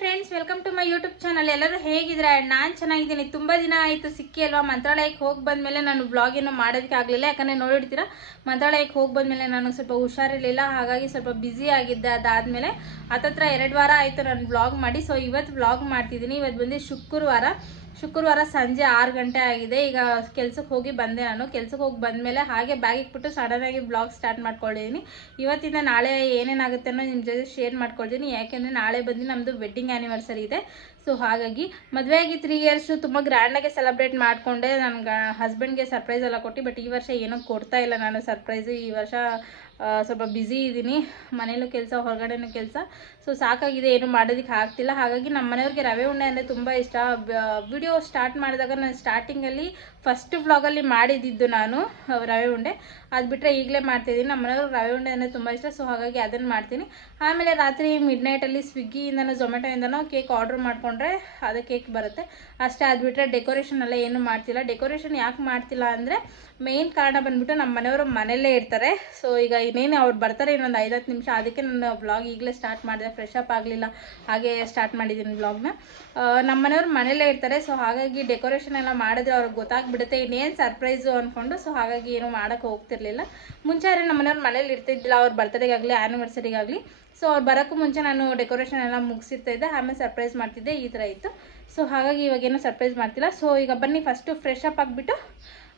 Friends, welcome to my YouTube channel. ಎಲ್ಲರೂ ಹೇಗಿದ್ರೆ? ನಾನು ಚೆನ್ನಾಗಿದ್ದೀನಿ. ತುಂಬ ದಿನ ಆಯಿತು ಸಿಕ್ಕಿ ಅಲ್ವಾ. ಮಂತ್ರಾಲಯಕ್ಕೆ ಹೋಗಿ ಬಂದಮೇಲೆ ನಾನು ಬ್ಲಾಗ್ ಏನೋ ಮಾಡೋದಕ್ಕೆ ಆಗಲಿಲ್ಲ, ಯಾಕಂದರೆ ನೋಡಿರ್ತೀರ ಮಂತ್ರಾಲಯಕ್ಕೆ ಹೋಗಿ ಬಂದಮೇಲೆ ನಾನು ಸ್ವಲ್ಪ ಹುಷಾರಿರಲಿಲ್ಲ, ಹಾಗಾಗಿ ಸ್ವಲ್ಪ ಬ್ಯುಸಿ ಆಗಿದ್ದೆ. ಅದಾದಮೇಲೆ ಹತ್ತತ್ರ 2 ವಾರ ಆಯಿತು ನಾನು ಬ್ಲಾಗ್ ಮಾಡಿ. ಸೊ ಇವತ್ತು ಬ್ಲಾಗ್ ಮಾಡ್ತಿದ್ದೀನಿ. ಇವತ್ತು ಬಂದು ಶುಕ್ರವಾರ ಸಂಜೆ 6 ಗಂಟೆ ಆಗಿದೆ. ಈಗ ಕೆಲ್ಸಕ್ಕೆ ಹೋಗಿ ಬಂದೆ. ನಾನು ಕೆಲ್ಸಕ್ಕೆ ಹೋಗಿ ಬಂದಮೇಲೆ ಹಾಗೆ ಬ್ಯಾಗ್ ಇಟ್ಬಿಟ್ಟು ಸಡನ್ನಾಗಿ ಬ್ಲಾಗ್ ಸ್ಟಾರ್ಟ್ ಮಾಡ್ಕೊಂಡಿದ್ದೀನಿ. ಇವತ್ತಿಂದ ನಾಳೆ ಏನೇನಾಗುತ್ತೆ ಅನ್ನೋ ನಿಮ್ಮ ಜೊತೆ ಶೇರ್ ಮಾಡ್ಕೊಳ್ತೀನಿ. ಯಾಕೆಂದರೆ ನಾಳೆ ಬಂದು ನಮ್ಮದು ವೆಡ್ಡಿಂಗ್ ಆ್ಯನಿವರ್ಸರಿ ಇದೆ. ಸೊ ಹಾಗಾಗಿ ಮದುವೆ ಆಗಿ 3 ಇಯರ್ಸು ತುಂಬ ಗ್ರ್ಯಾಂಡಾಗಿ ಸೆಲೆಬ್ರೇಟ್ ಮಾಡಿಕೊಂಡೆ. ನನ್ನ ಹಸ್ಬೆಂಡ್ಗೆ ಸರ್ಪ್ರೈಸ್ ಎಲ್ಲ ಕೊಟ್ಟು, ಬಟ್ ಈ ವರ್ಷ ಏನೋ ಕೊಡ್ತಾ ಇಲ್ಲ ನಾನು ಸರ್ಪ್ರೈಸು. ಈ ವರ್ಷ ಸ್ವಲ್ಪ ಬ್ಯುಸಿ ಇದ್ದೀನಿ, ಮನೇಲೂ ಕೆಲಸ, ಹೊರಗಡೆನೂ ಕೆಲಸ. ಸೊ ಸಾಕಾಗಿದೆ, ಏನು ಮಾಡೋದಕ್ಕೆ ಆಗ್ತಿಲ್ಲ. ಹಾಗಾಗಿ ನಮ್ಮ ಮನೆಯವ್ರಿಗೆ ರವೆ ಉಂಡೆ ಅಂದರೆ ತುಂಬ ಇಷ್ಟ. ವಿಡಿಯೋ ಸ್ಟಾರ್ಟ್ ಮಾಡಿದಾಗ ನಾನು ಸ್ಟಾರ್ಟಿಂಗಲ್ಲಿ ಫಸ್ಟ್ ವ್ಲಾಗಲ್ಲಿ ಮಾಡಿದ್ದು ನಾನು ರವೆ ಉಂಡೆ. ಅದು ಬಿಟ್ಟರೆ ಈಗಲೇ ಮಾಡ್ತಿದ್ದೀನಿ. ನಮ್ಮ ಮನೆಯವ್ರಿಗೆ ರವೆ ಉಂಡೆ ಅಂದರೆ ತುಂಬ ಇಷ್ಟ. ಸೊ ಹಾಗಾಗಿ ಅದನ್ನು ಮಾಡ್ತೀನಿ. ಆಮೇಲೆ ರಾತ್ರಿ ಮಿಡ್ನೈಟಲ್ಲಿ ಸ್ವಿಗ್ಗಿಯಿಂದನೋ ಝೊಮ್ಯಾಟೊಯಿಂದನೋ ಕೇಕ್ ಆರ್ಡ್ರ್ ಮಾಡಿಕೊಂಡ್ರೆ ಅದು ಕೇಕ್ ಬರುತ್ತೆ ಅಷ್ಟೇ. ಅದು ಬಿಟ್ಟರೆ ಡೆಕೋರೇಷನ್ ಎಲ್ಲ ಏನೂ ಮಾಡ್ತಿಲ್ಲ. ಡೆಕೋರೇಷನ್ ಯಾಕೆ ಮಾಡ್ತಿಲ್ಲ ಅಂದರೆ ಮೇನ್ ಕಾರಣ ಬಂದುಬಿಟ್ಟು ನಮ್ಮ ಮನೆಯವರು ಮನೆಯಲ್ಲೇ ಇರ್ತಾರೆ. ಸೊ ಈಗ ಇನ್ನೇನು ಅವ್ರು ಬರ್ತಾರೆ ಇನ್ನೊಂದು 5-10 ನಿಮಿಷ. ಅದಕ್ಕೆ ನಾನು ಬ್ಲಾಗ್ ಈಗಲೇ ಸ್ಟಾರ್ಟ್ ಮಾಡಿದೆ. ಫ್ರೆಶ್ ಅಪ್ ಆಗಲಿಲ್ಲ, ಹಾಗೆ ಸ್ಟಾರ್ಟ್ ಮಾಡಿದ್ದೀನಿ ಬ್ಲಾಗ್ನ. ನಮ್ಮ ಮನೆಯವ್ರು ಮನೆಯಲ್ಲೇ ಇರ್ತಾರೆ. ಸೊ ಹಾಗಾಗಿ ಡೆಕೋರೇಷನ್ ಎಲ್ಲ ಮಾಡಿದ್ರೆ ಅವ್ರಿಗೆ ಗೊತ್ತಾಗ್ಬಿಡುತ್ತೆ ಇನ್ನೇನು ಸರ್ಪ್ರೈಸು ಅಂದ್ಕೊಂಡು. ಸೊ ಹಾಗಾಗಿ ಏನೂ ಮಾಡೋಕ್ಕೆ ಹೋಗ್ತಿರ್ಲಿಲ್ಲ. ಮುಂಚೆ ನಮ್ಮ ಮನೆಯವ್ರು ಮನೇಲಿ ಇರ್ತಿದ್ದಿಲ್ಲ, ಅವ್ರ ಬರ್ತ್ಡೇಗಾಗಲಿ ಆ್ಯನಿವರ್ಸರಿಗಾಗಲಿ. ಸೊ ಅವ್ರು ಬರೋಕ್ಕೂ ಮುಂಚೆ ನಾನು ಡೆಕೋರೇಷನ್ ಎಲ್ಲ ಮುಗಿಸಿರ್ತಾಯಿದ್ದೆ, ಆಮೇಲೆ ಸರ್ಪ್ರೈಸ್ ಮಾಡ್ತಿದ್ದೆ. ಈ ಥರ ಇತ್ತು. ಸೊ ಹಾಗಾಗಿ ಇವಾಗೇನೂ ಸರ್ಪ್ರೈಸ್ ಮಾಡ್ತಿಲ್ಲ. ಸೊ ಈಗ ಬನ್ನಿ ಫಸ್ಟು ಫ್ರೆಶ್ ಅಪ್ ಆಗಿಬಿಟ್ಟು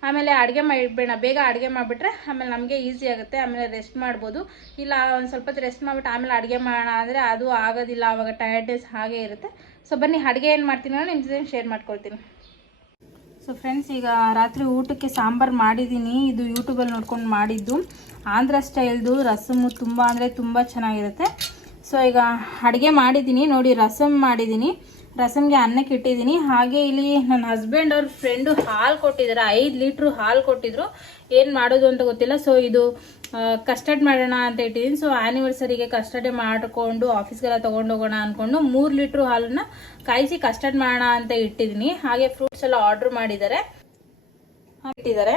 ಆಮೇಲೆ ಅಡುಗೆ ಮಾಡಿಬಿಡೋಣ. ಬೇಗ ಅಡುಗೆ ಮಾಡಿಬಿಟ್ರೆ ಆಮೇಲೆ ನಮಗೆ ಈಸಿ ಆಗುತ್ತೆ. ಆಮೇಲೆ ರೆಸ್ಟ್ ಮಾಡ್ಬೋದು. ಇಲ್ಲ ಒಂದು ಸ್ವಲ್ಪ ಹೊತ್ತು ರೆಸ್ಟ್ ಮಾಡಿಬಿಟ್ಟು ಆಮೇಲೆ ಅಡುಗೆ ಮಾಡೋಣ ಅಂದರೆ ಅದು ಆಗೋದಿಲ್ಲ, ಆವಾಗ ಟಯರ್ಡ್ನೆಸ್ ಹಾಗೆ ಇರುತ್ತೆ. ಸೊ ಬನ್ನಿ ಅಡುಗೆ ಏನು ಮಾಡ್ತೀನಿ ನಾನು ನಿಮ್ಮ ಜೊತೆ ಶೇರ್ ಮಾಡ್ಕೊಳ್ತೀನಿ. ಸೊ ಫ್ರೆಂಡ್ಸ್, ಈಗ ರಾತ್ರಿ ಊಟಕ್ಕೆ ಸಾಂಬಾರು ಮಾಡಿದ್ದೀನಿ. ಇದು ಯೂಟ್ಯೂಬಲ್ಲಿ ನೋಡ್ಕೊಂಡು ಮಾಡಿದ್ದು, ಆಂಧ್ರ ಸ್ಟೈಲ್ದು ರಸಮ್ಮು. ತುಂಬ ಅಂದರೆ ತುಂಬ ಚೆನ್ನಾಗಿರುತ್ತೆ. ಸೊ ಈಗ ಅಡುಗೆ ಮಾಡಿದ್ದೀನಿ ನೋಡಿ. ರಸಮ್ ಮಾಡಿದ್ದೀನಿ, ರಸಮ್ಗೆ ಅನ್ನಕ್ಕೆ ಇಟ್ಟಿದ್ದೀನಿ. ಹಾಗೆ ಇಲ್ಲಿ ನನ್ನ ಹಸ್ಬೆಂಡ್ ಅವ್ರ ಫ್ರೆಂಡು ಹಾಲು ಕೊಟ್ಟಿದ್ದಾರೆ, 5 ಲೀಟ್ರು ಹಾಲು ಕೊಟ್ಟಿದ್ರು. ಏನು ಮಾಡೋದು ಅಂತ ಗೊತ್ತಿಲ್ಲ. ಸೊ ಇದು ಕಸ್ಟರ್ಡ್ ಮಾಡೋಣ ಅಂತ ಇಟ್ಟಿದ್ದೀನಿ. ಸೊ ಆ್ಯನಿವರ್ಸರಿಗೆ ಕಸ್ಟರ್ಡೇ ಮಾಡಿಕೊಂಡು ಆಫೀಸ್ಗೆಲ್ಲ ತೊಗೊಂಡೋಗೋಣ ಅಂದ್ಕೊಂಡು 3 ಲೀಟ್ರು ಹಾಲನ್ನು ಕಾಯಿಸಿ ಕಸ್ಟರ್ಡ್ ಮಾಡೋಣ ಅಂತ ಇಟ್ಟಿದ್ದೀನಿ. ಹಾಗೆ ಫ್ರೂಟ್ಸ್ ಎಲ್ಲ ಆರ್ಡ್ರ್ ಮಾಡಿದ್ದಾರೆ, ಇಟ್ಟಿದ್ದಾರೆ.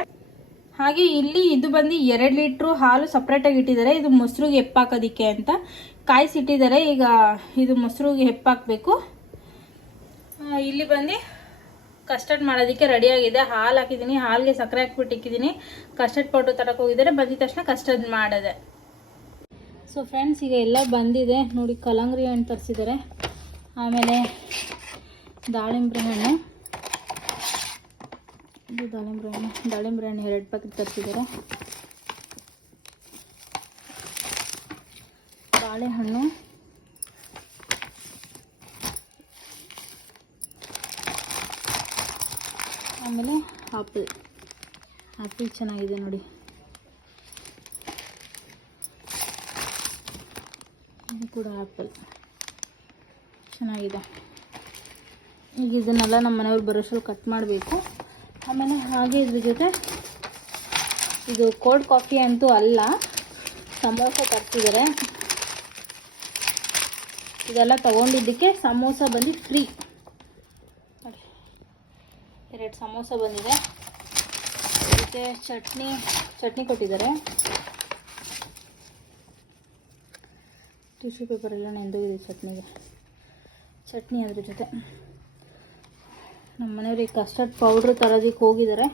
ಹಾಗೆ ಇಲ್ಲಿ ಇದು ಬಂದು 2 ಲೀಟ್ರು ಹಾಲು ಸಪ್ರೇಟಾಗಿ ಇಟ್ಟಿದ್ದಾರೆ. ಇದು ಮೊಸರಿಗೆ ಹೆಪ್ಪಾಕೋದಿಕ್ಕೆ ಅಂತ ಕಾಯಿಸಿಟ್ಟಿದ್ದಾರೆ. ಈಗ ಇದು ಮೊಸರಿಗೆ ಹೆಪ್ಪಾಕಬೇಕು. ಇಲ್ಲಿ ಬಂದು ಕಸ್ಟರ್ಡ್ ಮಾಡೋದಕ್ಕೆ ರೆಡಿಯಾಗಿದೆ. ಹಾಲು ಹಾಕಿದ್ದೀನಿ, ಹಾಲಿಗೆ ಸಕ್ಕರೆ ಹಾಕ್ಬಿಟ್ಟು ಇಕ್ಕಿದ್ದೀನಿ. ಕಸ್ಟರ್ಡ್ ಪೌಡ್ರ್ ತರಕ್ಕೆ ಹೋಗಿದ್ದಾರೆ, ಬಂದಿದ ತಕ್ಷಣ ಕಸ್ಟರ್ಡ್ ಮಾಡಿದೆ. ಸೊ ಫ್ರೆಂಡ್ಸ್, ಈಗ ಎಲ್ಲ ಬಂದಿದೆ ನೋಡಿ. ಕಲ್ಲಂಗಡಿ ಹಣ್ಣು ತರಿಸಿದ್ದಾರೆ, ಆಮೇಲೆ ದಾಳಿಂಬ್ರೆ ಹಣ್ಣು, ಇದು ದಾಳಿಂಬ್ರೆ ಹಣ್ಣು 2 ಪ್ಯಾಕೆಟ್ ತರಿಸಿದ್ದಾರೆ. ಬಾಳೆಹಣ್ಣು, ಆಮೇಲೆ ಆ್ಯಪಲ್ ಚೆನ್ನಾಗಿದೆ ನೋಡಿ. ಇದು ಕೂಡ ಆ್ಯಪಲ್ ಚೆನ್ನಾಗಿದೆ. ಈಗ ಇದನ್ನೆಲ್ಲ ನಮ್ಮ ಮನೆಯವ್ರು ಬರೋಷ್ಟರಲ್ಲಿ ಕಟ್ ಮಾಡಬೇಕು. ಆಮೇಲೆ ಹಾಗೆ ಇದ್ರ ಜೊತೆ ಇದು ಕೋಲ್ಡ್ ಕಾಫಿ ಅಂತೂ ಅಲ್ಲ, ಸಮೋಸ ತರ್ತಿದ್ದಾರೆ. ಇದೆಲ್ಲ ತೊಗೊಂಡಿದ್ದಕ್ಕೆ ಸಮೋಸ ಬಂದು ಫ್ರೀ. 2 ಸಮೋಸ ಬಂದಿದೆ. ಅದಕ್ಕೆ ಚಟ್ನಿ ಕೊಟ್ಟಿದ್ದಾರೆ. ಟಿಶ್ಯೂ ಪೇಪರ್ ಎಲ್ಲ ನೆಂದೋಗಿದೆ ಚಟ್ನಿ ಅದ್ರ ಜೊತೆ. ನಮ್ಮ ಮನೆಯವ್ರಿಗೆ ಕಸ್ಟರ್ಡ್ ಪೌಡ್ರ್ ತರೋದಕ್ಕೆ ಹೋಗಿದ್ದಾರೆ.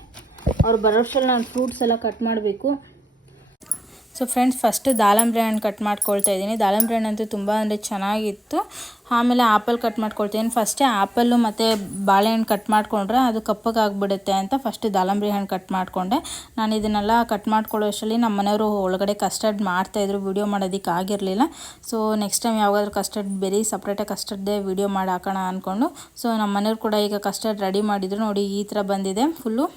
ಅವ್ರು ಬರೋಷ್ಟರಲ್ಲಿ ನಾನು ಫ್ರೂಟ್ಸ್ ಎಲ್ಲ ಕಟ್ ಮಾಡಬೇಕು. ಸೊ ಫ್ರೆಂಡ್ಸ್, ಫಸ್ಟ್ ದಾಳಿಂಬ್ರೆ ಹಣ್ಣು ಕಟ್ ಮಾಡ್ಕೊಳ್ತಾ ಇದ್ದೀನಿ. ದಾಳಿಂಬ್ರೆ ಹಣ್ಣು ಅಂತೂ ತುಂಬ ಅಂದರೆ ಚೆನ್ನಾಗಿತ್ತು. ಆಮೇಲೆ ಆ್ಯಪಲ್ ಕಟ್ ಮಾಡ್ಕೊಳ್ತೀನಿ. ಫಸ್ಟೇ ಆ್ಯಪಲ್ಲು ಮತ್ತು ಬಾಳೆಹಣ್ಣು ಕಟ್ ಮಾಡಿಕೊಂಡ್ರೆ ಅದು ಕಪ್ಪಗಾಗ್ಬಿಡುತ್ತೆ ಅಂತ ಫಸ್ಟ್ ದಾಳಿಂಬ್ರೆ ಹಣ್ಣು ಕಟ್ ಮಾಡಿಕೊಂಡೆ. ನಾನು ಇದನ್ನೆಲ್ಲ ಕಟ್ ಮಾಡ್ಕೊಳ್ಳೋ ಅಷ್ಟರಲ್ಲಿ ನಮ್ಮ ಮನೆಯವರು ಒಳಗಡೆ ಕಸ್ಟರ್ಡ್ ಮಾಡ್ತಾಯಿದ್ರು. ವೀಡಿಯೋ ಮಾಡೋದಕ್ಕೆ ಆಗಿರಲಿಲ್ಲ. ಸೊ ನೆಕ್ಸ್ಟ್ ಟೈಮ್ ಯಾವಾಗಾದ್ರೂ ಕಸ್ಟರ್ಡ್ ಬೇರೆ ಸಪ್ರೇಟಾಗಿ ಕಸ್ಟರ್ಡ್ದೇ ವೀಡಿಯೋ ಮಾಡಿ ಹಾಕೋಣ ಅಂದ್ಕೊಂಡು. ಸೊ ನಮ್ಮ ಮನೆಯವ್ರು ಕೂಡ ಈಗ ಕಸ್ಟರ್ಡ್ ರೆಡಿ ಮಾಡಿದರು ನೋಡಿ. ಈ ಥರ ಬಂದಿದೆ ಫುಲ್ಲು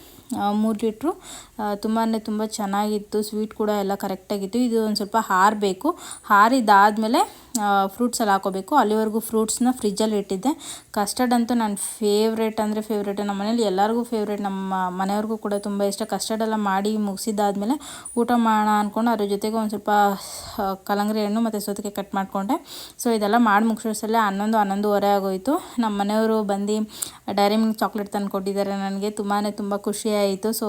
3 ಲೀಟ್ರು. ತುಂಬ ಅಂದರೆ ತುಂಬ ಚೆನ್ನಾಗಿತ್ತು. ಸ್ವೀಟ್ ಕೂಡ ಎಲ್ಲ ಕರೆಕ್ಟಾಗಿತ್ತು. ಇದು ಒಂದು ಸ್ವಲ್ಪ ಹಾರಬೇಕು. ಹಾರಿದಾದಮೇಲೆ ಫ್ರೂಟ್ಸ್ ಎಲ್ಲ ಹಾಕೋಬೇಕು. ಅಲ್ಲಿವರೆಗೂ ಫ್ರೂಟ್ಸ್ನ ಫ್ರಿಜ್ಜಲ್ಲಿ ಇಟ್ಟಿದ್ದೆ. ಕಸ್ಟರ್ಡ್ ಅಂತೂ ನನ್ನ ಫೇವ್ರೇಟ್ ಅಂದರೆ ಫೇವ್ರೇಟ್. ನಮ್ಮ ಮನೇಲಿ ಎಲ್ಲರಿಗೂ ಫೇವ್ರೇಟ್, ನಮ್ಮ ಮನೆಯವ್ರಿಗೂ ಕೂಡ ತುಂಬ ಇಷ್ಟ. ಕಸ್ಟರ್ಡ್ ಎಲ್ಲ ಮಾಡಿ ಮುಗಿಸಿದ್ದಾದಮೇಲೆ ಊಟ ಮಾಡೋಣ ಅಂದ್ಕೊಂಡು ಅದ್ರ ಜೊತೆಗೆ ಒಂದು ಸ್ವಲ್ಪ ಕಲ್ಲಂಗಡಿ ಹಣ್ಣು ಮತ್ತು ಸೌತೆಕಾಯಿ ಕಟ್ ಮಾಡಿಕೊಂಡೆ. ಸೊ ಇದೆಲ್ಲ ಮಾಡಿ ಮುಗಿಸೋಷ್ಟರಲ್ಲೇ 11-11:30 ಆಗೋಯಿತು. ನಮ್ಮ ಮನೆಯವರು ಬಂದು ಡೈರಿ ಮಿಲ್ಕ್ ಚಾಕ್ಲೇಟ್ ತಂದು ಕೊಟ್ಟಿದ್ದಾರೆ ನನಗೆ. ತುಂಬ ಖುಷಿ ಆಯಿತು. ಸೊ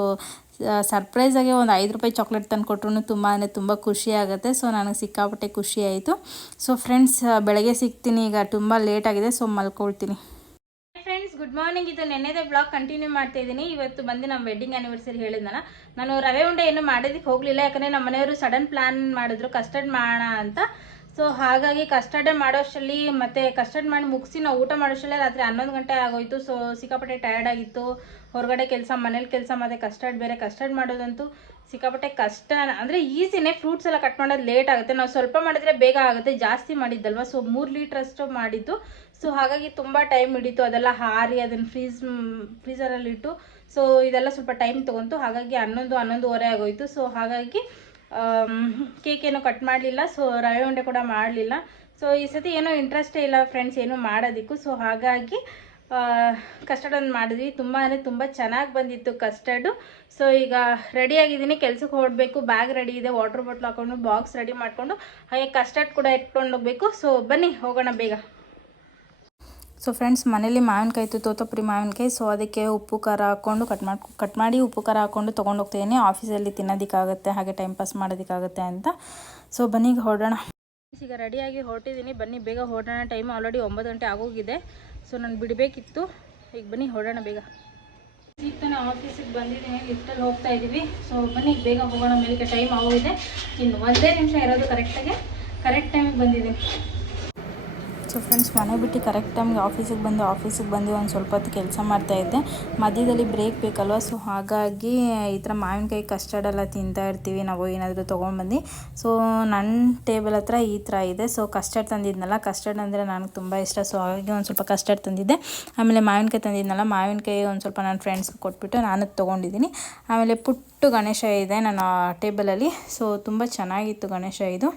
ಸರ್ಪ್ರೈಸಾಗಿ ಒಂದು 5 ರೂಪಾಯಿ ಚಾಕ್ಲೇಟ್ ತಂದು ಕೊಟ್ಟರು ತುಂಬ ಅಂದರೆ ತುಂಬ ಖುಷಿ ಆಗುತ್ತೆ. ಸೊ ನನಗೆ ಸಿಕ್ಕಾಪಟ್ಟೆ ಖುಷಿ ಆಯಿತು. ಸೊ ಫ್ರೆಂಡ್ಸ್, ಬೆಳಗ್ಗೆ ಸಿಗ್ತೀನಿ, ಈಗ ತುಂಬ ಲೇಟ್ ಆಗಿದೆ, ಸೊ ಮಲ್ಕೊಳ್ತೀನಿ. Friends, good morning. ಇದು ನೆನ್ನೆದೇ ಬ್ಲಾಗ್ ಕಂಟಿನ್ಯೂ ಮಾಡ್ತಾ ಇದ್ದೀನಿ. ಇವತ್ತು ಬಂದು ನಮ್ಮ ವೆಡ್ಡಿಂಗ್ ಆ್ಯನಿವರ್ಸರಿ ಹೇಳಿದ್ನಲ್ಲ, ನಾನು ರವೆ ಉಂಡೆ ಏನು ಮಾಡೋದಕ್ಕೆ ಹೋಗಲಿಲ್ಲ, ಯಾಕಂದರೆ ನಮ್ಮ ಮನೆಯವರು ಸಡನ್ ಪ್ಲ್ಯಾನ್ ಮಾಡಿದ್ರು ಕಸ್ಟರ್ಡ್ ಮಾಡೋಣ ಅಂತ. ಸೊ ಹಾಗಾಗಿ ಕಸ್ಟರ್ಡೇ ಮಾಡೋಷ್ಟರಲ್ಲಿ ಮತ್ತು ಕಸ್ಟರ್ಡ್ ಮಾಡಿ ಮುಗಿಸಿ ನಾವು ಊಟ ಮಾಡೋಷ್ಟರಲ್ಲೇ ರಾತ್ರಿ 11 ಗಂಟೆ ಆಗೋಯಿತು. ಸೊ ಸಿಕ್ಕಾಪಟ್ಟೆ ಟಯರ್ಡ್ ಆಗಿತ್ತು. ಹೊರಗಡೆ ಕೆಲಸ, ಮನೇಲಿ ಕೆಲಸ, ಮತ್ತು ಕಸ್ಟರ್ಡ್ ಬೇರೆ. ಕಸ್ಟರ್ಡ್ ಮಾಡೋದಂತೂ ಸಿಕ್ಕಾಪಟ್ಟೆ ಕಷ್ಟ. ಅಂದರೆ ಈಸಿನೇ, ಫ್ರೂಟ್ಸ್ ಎಲ್ಲ ಕಟ್ ಮಾಡೋದು ಲೇಟ್ ಆಗುತ್ತೆ. ನಾವು ಸ್ವಲ್ಪ ಮಾಡಿದ್ರೆ ಬೇಗ ಆಗುತ್ತೆ, ಜಾಸ್ತಿ ಮಾಡಿದ್ದಲ್ವ. ಸೊ 3 ಲೀಟ್ರಷ್ಟು ಮಾಡಿದ್ದು. ಸೊ ಹಾಗಾಗಿ ತುಂಬ ಟೈಮ್ ಹಿಡಿತು. ಅದೆಲ್ಲ ಹಾರಿ ಅದನ್ನು ಫ್ರೀಸರಲ್ಲಿಟ್ಟು ಸೊ ಇದೆಲ್ಲ ಸ್ವಲ್ಪ ಟೈಮ್ ತೊಗೊಂತು. ಹಾಗಾಗಿ 11:30 ಆಗೋಯಿತು. ಸೊ ಹಾಗಾಗಿ ಕೇಕ್ ಏನೂ ಕಟ್ ಮಾಡಲಿಲ್ಲ. ಸೊ ರವೆ ಉಂಡೆ ಕೂಡ ಮಾಡಲಿಲ್ಲ. ಸೊ ಈ ಸತಿ ಏನೋ ಇಂಟ್ರೆಸ್ಟೇ ಇಲ್ಲ ಫ್ರೆಂಡ್ಸ್ ಏನೂ ಮಾಡೋದಕ್ಕೂ. ಸೊ ಹಾಗಾಗಿ ಕಸ್ಟರ್ಡ್ ಒಂದು ಮಾಡಿದ್ವಿ. ತುಂಬ ಅಂದರೆ ತುಂಬ ಚೆನ್ನಾಗಿ ಬಂದಿತ್ತು ಕಸ್ಟರ್ಡು. ಸೊ ಈಗ ರೆಡಿಯಾಗಿದ್ದೀನಿ, ಕೆಲ್ಸಕ್ಕೆ ಹೊರಡಬೇಕು. ಬ್ಯಾಗ್ ರೆಡಿ ಇದೆ, ವಾಟರ್ ಬಾಟ್ಲ್ ಹಾಕ್ಕೊಂಡು ಬಾಕ್ಸ್ ರೆಡಿ ಮಾಡಿಕೊಂಡು ಹಾಗೆ ಕಸ್ಟರ್ಡ್ ಕೂಡ ಇಟ್ಕೊಂಡು ಹೋಗಬೇಕು. ಸೊ ಬನ್ನಿ ಹೋಗೋಣ ಬೇಗ. ಸೊ ಫ್ರೆಂಡ್ಸ್, ಮನೇಲಿ ಮಾವಿನಕಾಯಿ ಇತ್ತು, ತೋತಾಪುರಿ ಮಾವಿನಕಾಯಿ. ಸೊ ಅದಕ್ಕೆ ಉಪ್ಪು ಖಾರ ಹಾಕ್ಕೊಂಡು ಕಟ್ ಮಾಡಿ ಉಪ್ಪು ಖಾರ ಹಾಕ್ಕೊಂಡು ತೊಗೊಂಡು ಹೋಗ್ತಾಯಿದ್ದೀನಿ. ಆಫೀಸಲ್ಲಿ ತಿನ್ನೋದಕ್ಕಾಗುತ್ತೆ, ಹಾಗೆ ಟೈಮ್ ಪಾಸ್ ಮಾಡೋದಕ್ಕಾಗುತ್ತೆ ಅಂತ. ಸೊ ಬನ್ನಿ ಈಗ ಹೊರಡೋಣ. ಈಗ ರೆಡಿಯಾಗಿ ಹೊರಟಿದ್ದೀನಿ, ಬನ್ನಿ ಬೇಗ ಹೊರಡೋಣ. ಟೈಮ್ ಆಲ್ರೆಡಿ 9 ಗಂಟೆ ಆಗೋಗಿದೆ. ಸೊ ನಾನು ಬಿಡಬೇಕಿತ್ತು. ಈಗ ಬನ್ನಿ ಹೊರಡೋಣ ಬೇಗ. ಈಗ ತಾನೇ ಆಫೀಸಿಗೆ ಬಂದಿದ್ದೀನಿ, ಲಿಫ್ಟಲ್ಲಿ ಹೋಗ್ತಾ ಇದ್ದೀವಿ. ಸೊ ಬನ್ನಿ ಬೇಗ ಹೋಗೋಣ, ಮೇಲಿಗೆ ಟೈಮ್ ಆಗೋಗಿದೆ. ಇನ್ನು 1 ನಿಮಿಷ ಇರೋದು ಕರೆಕ್ಟ್ ಟೈಮಿಗೆ ಬಂದಿದ್ದೀನಿ. ಸೊ ಫ್ರೆಂಡ್ಸ್, ಮನೆ ಬಿಟ್ಟು ಕರೆಕ್ಟ್ ಟೈಮ್ಗೆ ಆಫೀಸಿಗೆ ಬಂದು ಒಂದು ಸ್ವಲ್ಪ ಹೊತ್ತು ಕೆಲಸ ಮಾಡ್ತಾಯಿದ್ದೆ. ಮಧ್ಯದಲ್ಲಿ ಬ್ರೇಕ್ ಬೇಕಲ್ವ. ಸೊ ಹಾಗಾಗಿ ಈ ಥರ ಮಾವಿನಕಾಯಿ ಕಸ್ಟರ್ಡ್ ಎಲ್ಲ ತಿಂತಾ ಇರ್ತೀವಿ ನಾವು, ಏನಾದರೂ ತೊಗೊಂಡ್ಬಂದು. ಸೊ ನನ್ನ ಟೇಬಲ್ ಹತ್ರ ಈ ಥರ ಇದೆ. ಸೊ ಕಸ್ಟರ್ಡ್ ತಂದಿದ್ನಲ್ಲ, ಕಸ್ಟರ್ಡ್ ಅಂದರೆ ನನಗೆ ತುಂಬ ಇಷ್ಟ. ಸೊ ಹಾಗಾಗಿ ಒಂದು ಸ್ವಲ್ಪ ಕಸ್ಟರ್ಡ್ ತಂದಿದ್ದೆ. ಆಮೇಲೆ ಮಾವಿನಕಾಯಿ ತಂದಿದ್ನಲ್ಲ, ಮಾವಿನಕಾಯಿ ಒಂದು ಸ್ವಲ್ಪ ನನ್ನ ಫ್ರೆಂಡ್ಸ್ಗೆ ಕೊಟ್ಬಿಟ್ಟು ನಾನು ತೊಗೊಂಡಿದ್ದೀನಿ. ಆಮೇಲೆ ಪುಟ್ಟು ಗಣೇಶ ಇದೆ ನನ್ನ ಟೇಬಲಲ್ಲಿ. ಸೊ ತುಂಬ ಚೆನ್ನಾಗಿತ್ತು ಗಣೇಶ ಇದು.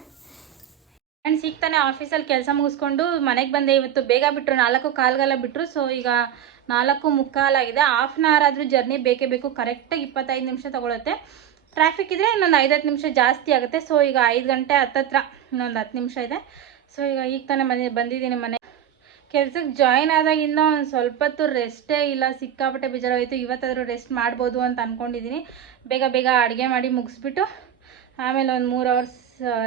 ಫ್ರೆಂಡ್ಸ್, ಈಗ ತಾನೇ ಆಫೀಸಲ್ಲಿ ಕೆಲಸ ಮುಗಿಸ್ಕೊಂಡು ಮನೆಗೆ ಬಂದೆ. ಇವತ್ತು ಬೇಗ ಬಿಟ್ಟರು, 4:15 ಬಿಟ್ಟರು. ಸೊ ಈಗ 4:45 ಆಗಿದೆ. ಹಾಫ್ ಆನ್ ಅವರ್ ಆದರೂ ಜರ್ನಿ ಬೇಕೇ ಬೇಕು. ಕರೆಕ್ಟಾಗಿ 25 ನಿಮಿಷ ತೊಗೊಳುತ್ತೆ. ಟ್ರಾಫಿಕ್ ಇದ್ದರೆ ಇನ್ನೊಂದು 5-10 ನಿಮಿಷ ಜಾಸ್ತಿ ಆಗುತ್ತೆ. ಸೊ ಈಗ 5 ಗಂಟೆ ಹತ್ತತ್ರ ಇನ್ನೊಂದು 10 ನಿಮಿಷ ಇದೆ. ಸೊ ಈಗ ತಾನೇ ಬಂದಿದ್ದೀನಿ ಮನೆ. ಕೆಲ್ಸಕ್ಕೆ ಜಾಯಿನ್ ಆದಾಗಿಂದ ಒಂದು ಸ್ವಲ್ಪ ಹೊತ್ತು ರೆಸ್ಟೇ ಇಲ್ಲ, ಸಿಕ್ಕಾಪಟ್ಟೆ ಬೇಜಾರಾಯಿತು. ಇವತ್ತಾದರೂ ರೆಸ್ಟ್ ಮಾಡ್ಬೋದು ಅಂತ ಅಂದ್ಕೊಂಡಿದ್ದೀನಿ. ಬೇಗ ಅಡುಗೆ ಮಾಡಿ ಮುಗಿಸ್ಬಿಟ್ಟು ಆಮೇಲೆ ಒಂದು 3 ಅವರ್ಸ್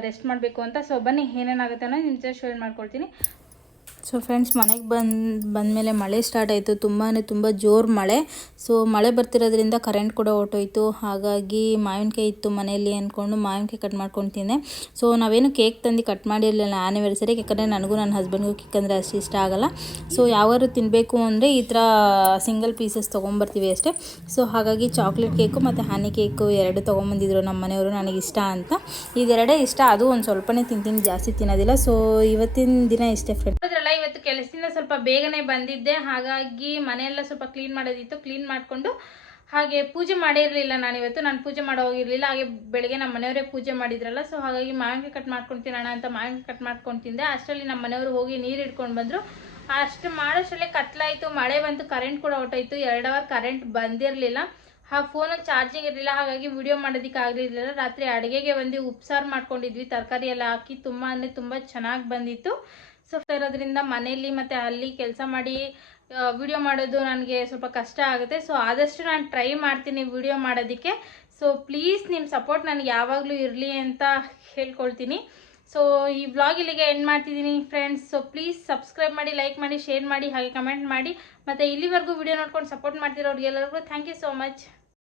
ರೆಸ್ಟ್ ಮಾಡಬೇಕು ಅಂತ. ಸೊ ಬನ್ನಿ ಏನೇನಾಗುತ್ತೆ ಅನ್ನೋ ನಿಮ್ಮ ಜೊತೆ ಶೇರ್ ಮಾಡ್ಕೊಳ್ತೀನಿ. ಸೊ ಫ್ರೆಂಡ್ಸ್, ಮನೆಗೆ ಬಂದಮೇಲೆ ಮಳೆ ಸ್ಟಾರ್ಟ್ ಆಯಿತು. ತುಂಬ ಜೋರು ಮಳೆ. ಸೊ ಮಳೆ ಬರ್ತಿರೋದ್ರಿಂದ ಕರೆಂಟ್ ಕೂಡ ಹೊರ್ಟೋಯ್ತು. ಹಾಗಾಗಿ ಮಾವಿನಕಾಯಿ ಇತ್ತು ಮನೆಯಲ್ಲಿ ಅಂದ್ಕೊಂಡು ಮಾವಿನಕಾಯಿ ಕಟ್ ಮಾಡ್ಕೊಂಡು ತಿಂದೆ. ಸೊ ನಾವೇನು ಕೇಕ್ ತಂದು ಕಟ್ ಮಾಡಿರಲಿಲ್ಲ ಆ್ಯನಿವರ್ಸರಿಗೆ, ಯಾಕಂದರೆ ನನಗೂ ನನ್ನ ಹಸ್ಬೆಂಡ್ಗೂ ಕೇಕ್ ಅಂದರೆ ಅಷ್ಟು ಇಷ್ಟ ಆಗೋಲ್ಲ. ಸೊ ಯಾವಾದ್ರು ತಿನ್ನಬೇಕು ಅಂದರೆ ಈ ಥರ ಸಿಂಗಲ್ ಪೀಸಸ್ ತೊಗೊಂಬರ್ತೀವಿ ಅಷ್ಟೇ. ಸೊ ಹಾಗಾಗಿ ಚಾಕ್ಲೇಟ್ ಕೇಕು ಮತ್ತು ಹನಿ ಕೇಕು 2 ತೊಗೊಂಬಂದಿದ್ರು ನಮ್ಮ ಮನೆಯವರು, ನನಗೆ ಇಷ್ಟ ಅಂತ. ಇದೆರಡೇ ಇಷ್ಟ, ಅದು ಒಂದು ಸ್ವಲ್ಪನೇ ತಿಂತೀನಿ, ಜಾಸ್ತಿ ತಿನ್ನೋದಿಲ್ಲ. ಸೊ ಇವತ್ತಿನ ದಿನ ಇಷ್ಟೇ ಫ್ರೆಂಡ್. ಇವತ್ತು ಕೆಲಸದಿಂದ ಸ್ವಲ್ಪ ಬೇಗನೆ ಬಂದಿದ್ದೆ. ಹಾಗಾಗಿ ಮನೆಯೆಲ್ಲ ಸ್ವಲ್ಪ ಕ್ಲೀನ್ ಮಾಡೋದಿತ್ತು, ಕ್ಲೀನ್ ಮಾಡಿಕೊಂಡು ಹಾಗೆ ಪೂಜೆ ಮಾಡಿರಲಿಲ್ಲ ನಾನು ಪೂಜೆ ಮಾಡೋ ಹೋಗಿರಲಿಲ್ಲ. ಹಾಗೆ ಬೆಳಗ್ಗೆ ನಮ್ಮ ಮನೆಯವರೇ ಪೂಜೆ ಮಾಡಿದ್ರಲ್ಲ. ಸೊ ಹಾಗಾಗಿ ಮಾವಿನಕಾಯಿ ಕಟ್ ಮಾಡ್ಕೊಂಡು ತಿನ್ನೋಣ ಅಂತ ಮಾವಿನಕಾಯಿ ಕಟ್ ಮಾಡ್ಕೊಂಡು ತಿಂದೆ. ಅಷ್ಟರಲ್ಲಿ ನಮ್ಮ ಮನೆಯವರು ಹೋಗಿ ನೀರು ಹಿಡ್ಕೊಂಡು ಬಂದರು. ಅಷ್ಟು ಮಾಡೋಷ್ಟರಲ್ಲೇ ಕತ್ಲಾಯಿತು, ಮಳೆ ಬಂತು, ಕರೆಂಟ್ ಕೂಡ ಹೊರಟೋಯ್ತು. 2 ಅವರ್ ಕರೆಂಟ್ ಬಂದಿರಲಿಲ್ಲ. ಫೋನಲ್ಲಿ ಚಾರ್ಜಿಂಗ್ ಇರಲಿಲ್ಲ, ಹಾಗಾಗಿ ವಿಡಿಯೋ ಮಾಡೋದಕ್ಕೆ ಆಗಿರಲಿಲ್ಲ. ರಾತ್ರಿ ಅಡುಗೆಗೆ ಬಂದು ಉಪ್ಸಾರು ಮಾಡ್ಕೊಂಡಿದ್ವಿ, ತರಕಾರಿ ಎಲ್ಲ ಹಾಕಿ. ತುಂಬ ಅಂದರೆ ತುಂಬ ಚೆನ್ನಾಗಿ ಬಂದಿತ್ತು. ಸೊ ಇರೋದ್ರಿಂದ ಮನೆಯಲ್ಲಿ ಮತ್ತು ಅಲ್ಲಿ ಕೆಲಸ ಮಾಡಿ ವಿಡಿಯೋ ಮಾಡೋದು ನನಗೆ ಸ್ವಲ್ಪ ಕಷ್ಟ ಆಗುತ್ತೆ. ಸೊ ಆದಷ್ಟು ನಾನು ಟ್ರೈ ಮಾಡ್ತೀನಿ ವಿಡಿಯೋ ಮಾಡೋದಕ್ಕೆ. ಸೊ ಪ್ಲೀಸ್ ನಿಮ್ಮ ಸಪೋರ್ಟ್ ನನಗೆ ಯಾವಾಗಲೂ ಇರಲಿ ಅಂತ ಹೇಳ್ಕೊಳ್ತೀನಿ. ಸೊ ಈ ವ್ಲಾಗ್ ಇಲ್ಲಿಗೆ ಎಂಡ್ ಮಾಡ್ತಿದ್ದೀನಿ ಫ್ರೆಂಡ್ಸ್. ಸೊ ಪ್ಲೀಸ್ ಸಬ್ಸ್ಕ್ರೈಬ್ ಮಾಡಿ, ಲೈಕ್ ಮಾಡಿ, ಶೇರ್ ಮಾಡಿ, ಹಾಗೆ ಕಮೆಂಟ್ ಮಾಡಿ. ಮತ್ತು ಇಲ್ಲಿವರೆಗೂ ವಿಡಿಯೋ ನೋಡ್ಕೊಂಡು ಸಪೋರ್ಟ್ ಮಾಡ್ತಿರೋರಿಗೆಲ್ಲರಿಗೂ ಥ್ಯಾಂಕ್ ಯು ಸೋ ಮಚ್.